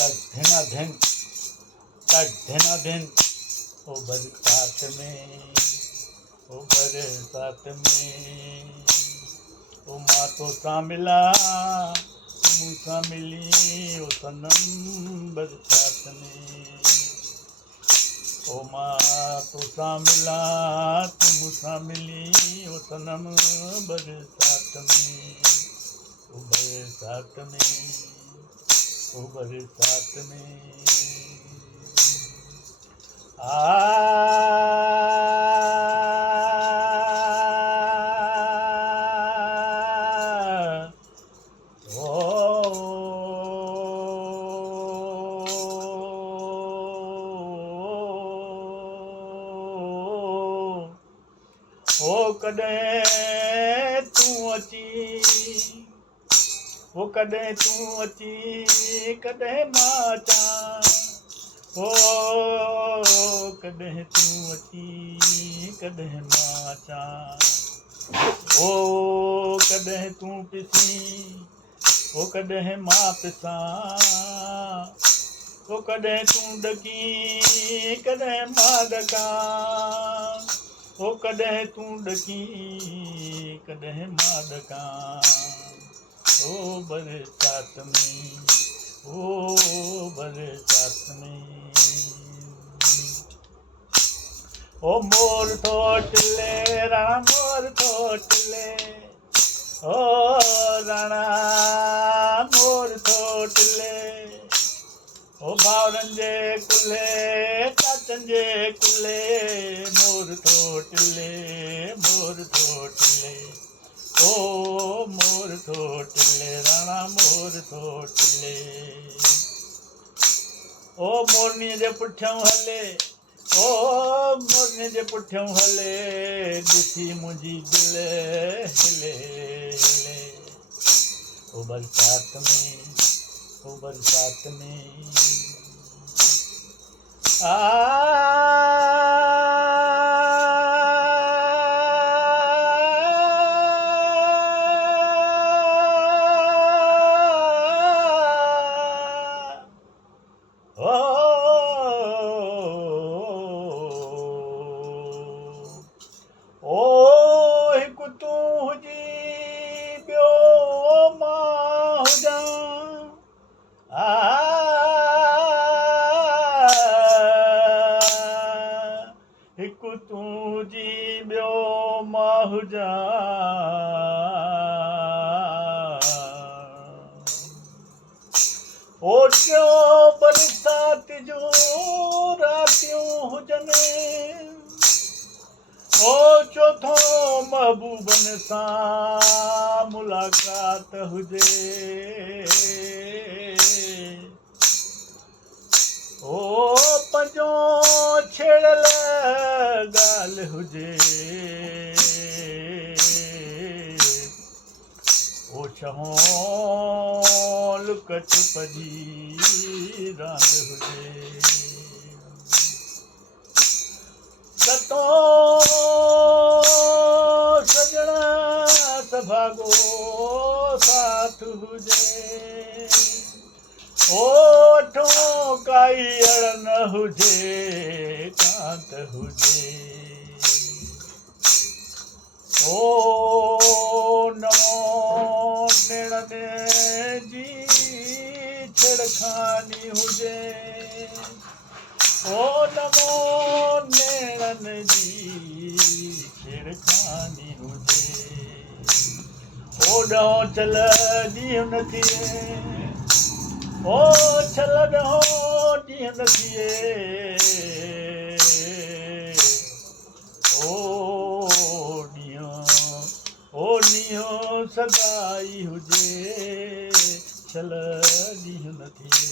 धिन धिन ओ बरसात में, ओ बरसात में, ओ माँ तो सा मिला मुझसा मिली ओ सनम बरसात में, ओ माँ तो सा मिला मुझसा मिली ओ सनम बरसात में, ओ बरसात में, ओ बरसात में। ओ कॾहिं तूं अची, ओ कॾहिं तूं अची कॾहिं मां अचां, ओ कॾहिं तूं अची कॾहिं मां अचां, ओ कॾहिं तूं पिसी ओ कॾहिं मां पिसां, ओ कॾहिं तूं ॾकी कॾहिं मां ॾकां, ओ कॾहिं तूं ॾकी कॾहिं मां ॾकां, ओ बरसात में, ओ बरसात में। ओ मोर थोटले राणा मोर थोटले, ओ राणा मोर थोटले, ओ भाउरनि जे कुल्हे चाचनि जे कुल्हे मोर थोटले, मोर थोटले, ओ मोर थोटले राणा मोर थोटले, ओ मोरनीअ जे पुठियां हले, ओ मोरनीअ जे पुठियां हले ॾिसी मुंहिंजी दिलि हिले हिले, ओ बरसात में, ओ बरसात में। ओ हिकु तूं हुजी ॿियो मां हुजां, हिकु तूं हुजी ॿियो मां हुजां, ओ टियों बरसात जो रातियूं हुजनि, ओ चोथों महबूबनि सां मुलाक़ात हुजे, ओ पंजों छेड़ियल ॻाल्हि हुजे, ओ छहों लुक छुप जी रांदि हुजे, सतों सॼणा सभाॻो साथ हुजे, ओ अठों काई अड़ न हुजे कांत हुजे, ओ नवों नेड़नि जी छेड़खानी हुजे, ओ नवों नेड़नि जी छेड़खानी हुजे, ओ ॾहों चल ॾींहुं न थिए, ओ छल ॾहों ॾींहुं न थिए, ओ ॾींहुं सदाई हुजे छल ॾींहुं न थिए,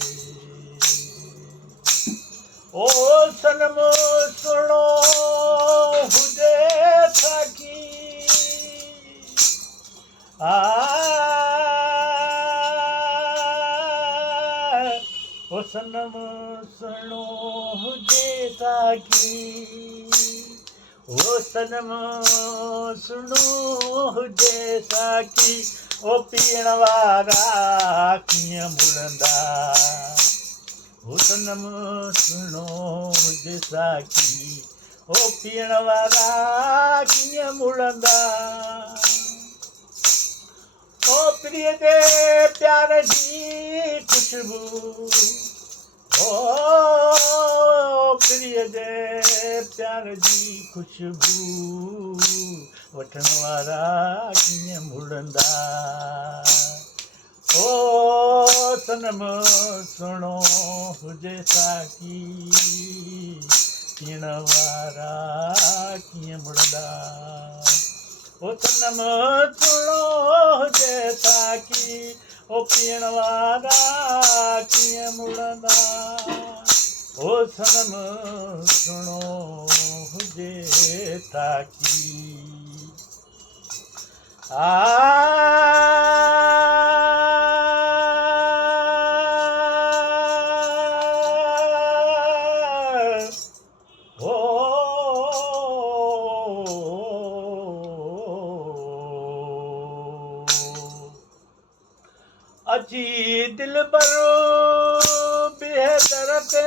ओ सनम सुहिणो हुजे साखी, ओ सनम सुहिणो हुजे साखी, ओ सनम सुहिणो हुजे साखी, ओ पीअण वारा कीअं मुड़ंदा, ओ सनम सुनो हुजे साकी ओ पीअण वारा कीअं मुड़ंदा ओ प्रिय जे प्यार जी खुशबू ओ प्रिय जे प्यार जी खुशबू वठण वारा कीअं मुड़ंदा ओ सनम सुहिणो हुजे साकी पीअण वारा कीअं मुड़ंदा ओ सनम सुहिणो हुजे साकी ओ पीअण वारा कीअं मुड़ंदा ओ सनम सुहिणो हुजे साकी अची दिल भरो बेहतर ते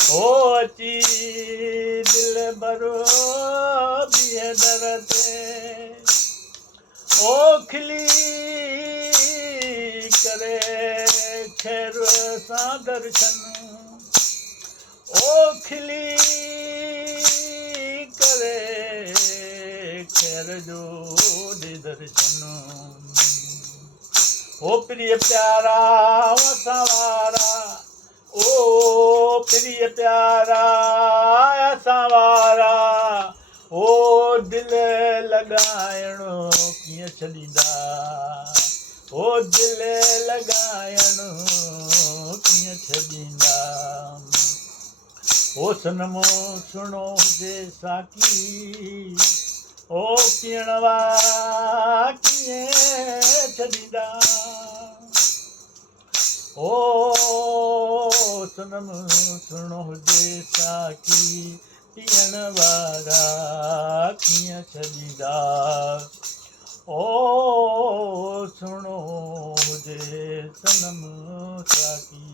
ओ अची दिल भरो बेहतर ते ओ खिली करे खैर सां दर्शन ओ खिली करे खैर जो दे दर्शन ओ प्रिय प्यारा असां वारा ओ प्रिय प्यारा असां वारा ओ दिल लॻाइणो कीअं छॾींदा ओ दिल लॻाइणो कीअं छॾींदा ओ सनम सुहिणो हुजे साकी ओ पीअण वारा कीअं छॾींदा ओ सनम सुहिणो हुजे साकी पीअण वारा कीअं छॾींदा ओ सुहिणो हुजे सनम साकी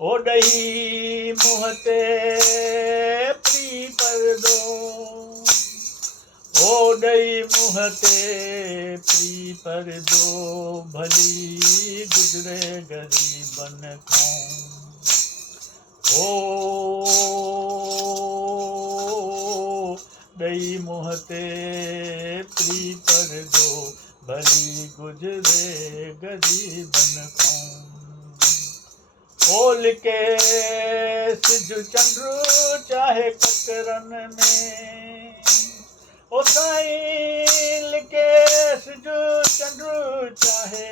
ओ ॾही मुंहं ते प्री परदो ओ ॾही मुंहं ते प्री परदो भली गुज़रे ग़रीबन खां ओ ॾही मुंहं ते प्री परदो भली गुज़रे ग़रीबन खां ओ लिके सिज चंडू चाहे ककरन में ओ साईं लिके सिज चंडू चाहे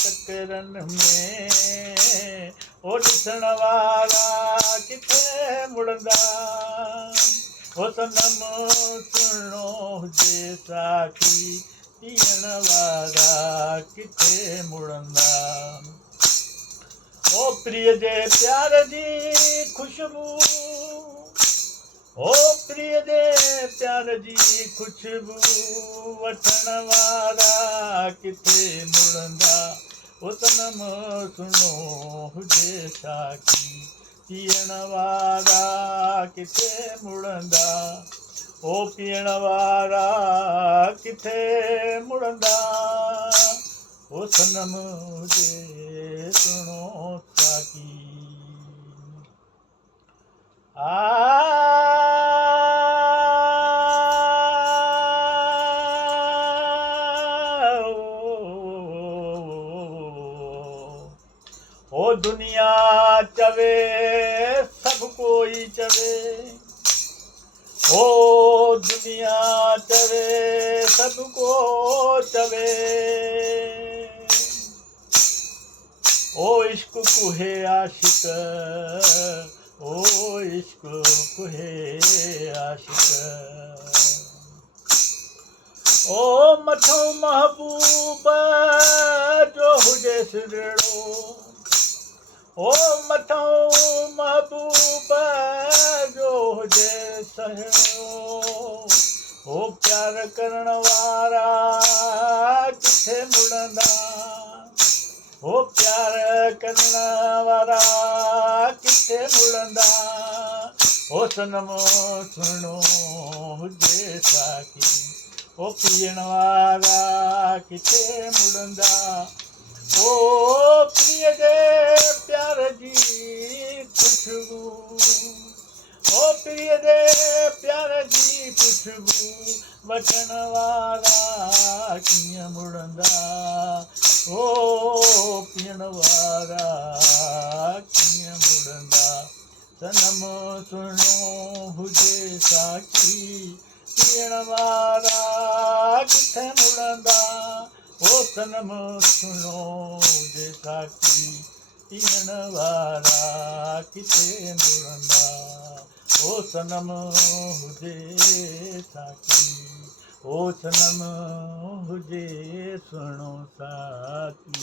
ककरन में ओ ॾिसण वारा किथे मुड़ंदा ओ सनम सुहिणो हुजे साकी पीअण वारा किथे मुड़ंदा ओ प्रिय जे प्यार जी खुशबू ओ प्रिय जे प्यार जी खुशबू वठण वारा किथे मुड़ंदा ओ सनम सुहिणो हुजे साकी पीअण वारा किथे मुड़ंदा ओ पीअण वारा किथे मुड़ंदा ओ सनम हुजे सुहिणो साकी ओ दुनिया चवे सब कोई चवे ओ दुनिया चवे सब को चवे ओ इश्क कुहे आशिक, ओ इश्क कुहे आशिक। ओ मथों महबूब जो हुजे सिरड़ो, ओ मथों महबूब जो हुजे सहड़ो। ओ प्यार करण वारा किथे मुड़ंदा, ओ प्यार करण वारा किथे मुड़ंदा। ओ सनम सुहिणो हुजे साकी, ओ पीअण वारा किथे मुड़ंदा। ओ प्रिय जे प्यार जी खुशबू, ओ प्रिय जे प्यार जी खुशबू वठण वारा कीअं मुड़ंदा। ओ पीअण वारा कीअं मुड़ंदा। सनम सुहिणो हुजे साकी, पीअण वारा किथे मुड़ंदा। ओ सनम सुहिणो हुजे साकी, पीअण वारा किथे मुड़ंदा। ओ सनम हुजे साकी, ओ सनम हुजे सुहिणो साकी।